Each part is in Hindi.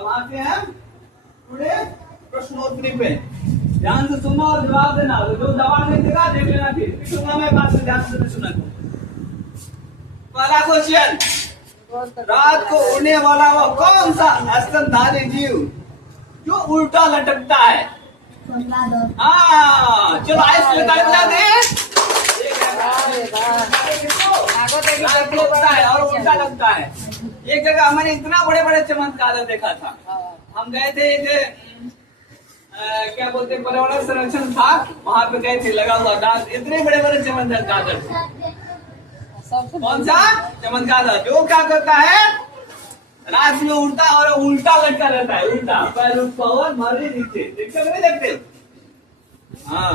अब आते हैं पूरे प्रश्नोत्तरी पे। ध्यान से सुनना और जवाब देना। जो जवाब नहीं देगा देख लेना, फिर सुनना, मैं बात से ध्यान से सुना। पहला क्वेश्चन, रात को उड़ने वाला वो कौन सा स्तनधारी जीव जो उल्टा लटकता है? हाँ चलो आइस बता दे। और उल्टा लगता है। एक जगह मैंने इतना बड़े बड़े चमत्कार देखा था। हम गए थे एक क्या बोलते पर्यावरण संरक्षण था, वहां पे गए थे, लगा हुआ डांस, इतने बड़े बड़े चमत्कार। कौन सा चमत्कार था? जो क्या करता है, रात में उड़ता और उल्टा लटका रहता है, उल्टा पैर ऊपर मरे नीचे। देखते नहीं देखते? हाँ।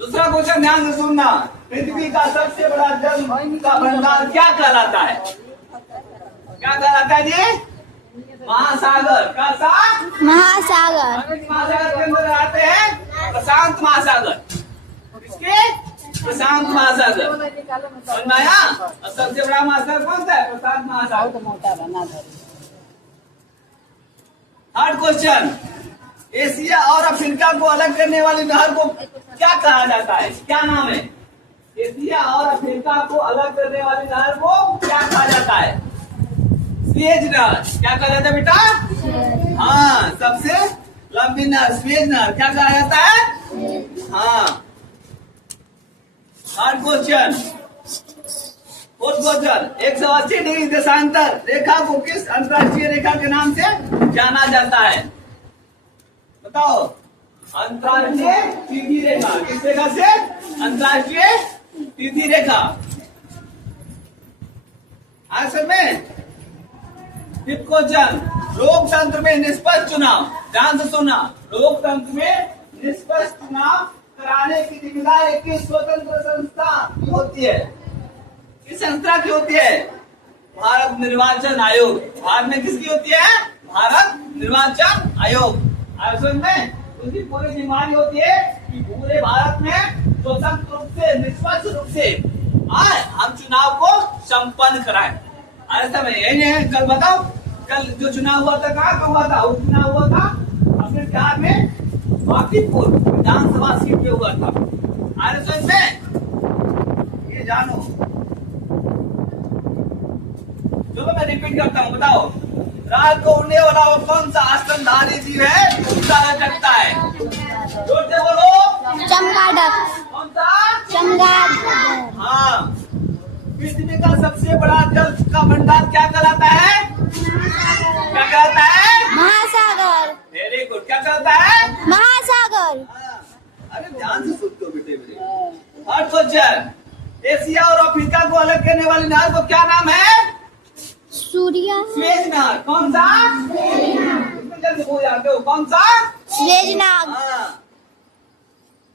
दूसरा क्वेश्चन ध्यान से सुनना, पृथ्वी का सबसे बड़ा जल का भंडार क्या कहलाता है? क्या कहलाता है जी? महासागर। का साथ महासागर। महासागर के अंदर आते हैं प्रशांत महासागर। किसके? प्रशांत महासागर। बनाया। और सबसे बड़ा महासागर कौन सा है? प्रशांत महासागर। थर्ड क्वेश्चन, एशिया और अफ्रीका को अलग करने वाली नहर को क्या कहा जाता है? क्या नाम है? एशिया और अफ्रीका को अलग करने वाली नहर को क्या कहा जाता है? स्वेज नहर। क्या कहा जाता है बेटा? हाँ, सबसे लंबी नहर स्वेज नहर क्या कहा जाता है? हाँ। Third question, fourth question, 180 degree देशांतर रेखा को किस अंतरराष्ट्रीय रेखा के नाम से जाना जाता है? बताओ। अंतरराष्ट्रीय सीधी रेखा। किस रेखा से? अंतरराष्ट्रीय सीधी रेखा। आंसर में फिफ्थ क्वेश्चन, लोकतंत्र में निष्पक्ष चुनाव, ध्यान से सुनना, लोकतंत्र में निष्पक्ष चुनाव कराने की जिम्मेदारी किस स्वतंत्र संस्था की होती है? किस संस्था की होती है? भारत निर्वाचन आयोग। भारत में किसकी होती है? भारत निर्वाचन आयोग। आयोग में उसकी पूरी जिम्मेदारी होती है कि पूरे भारत में स्वतंत्र रूप से, निष्पक्ष रूप से हम चुनाव को संपन्न कराएं। ऐसा में यही है। कल बताओ, कल जो चुनाव हुआ था कहाँ हुआ था? वो चुनाव हुआ था अपने बिहार में वाकीपुर विधानसभा सीट पे हुआ था। आरएसएस में ये जानो। चलो मैं रिपीट करता हूँ, बताओ। रात को उड़ने वाला वो कौन सा स्तनधारी जीव है उल्टा लटकता है? जोर से बोलो। चमगादड़। कौन सा? चमगादड़। हाँ। पृथ्वी का सबसे बड़ा जल का भंडार क्या कहलाता है? क्या कहलाता है? महासागर। Very good. क्या कहलाता है? महासागर। अरे ध्यान से सुनते हो बेटे मेरे। थर्ड क्वेश्चन, एशिया और अफ्रीका को अलग करने वाली नहर को क्या नाम है? सूर्या। स्वेज नहर। कौन सा? जल्दी बोल जाते हो। कौन सा? स्वेज नहर।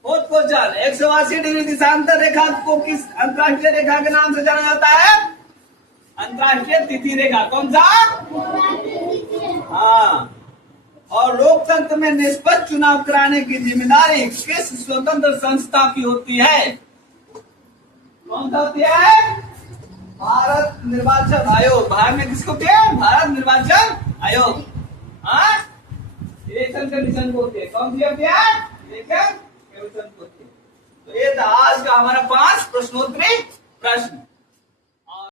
फोर्थ क्वेश्चन, 180 डिग्री देशांतर रेखा को किस अंतरराष्ट्रीय रेखा के नाम से जाना जाता है? अंतरराष्ट्रीय तिथि रेखा। कौन सा? हाँ। और लोकतंत्र में निष्पक्ष चुनाव कराने की जिम्मेदारी किस स्वतंत्र संस्था की होती है? कौन सा होती है? भारत निर्वाचन आयोग। भारत में किसको होती है? भारत निर्वाचन आयोग। हाँ, इलेक्शन कमीशन को होती है। कौन सी होती है? इलेक्शन कमीशन को होती है। तो ये था आज का हमारा 5 प्रश्नोत्तरी प्रश्न।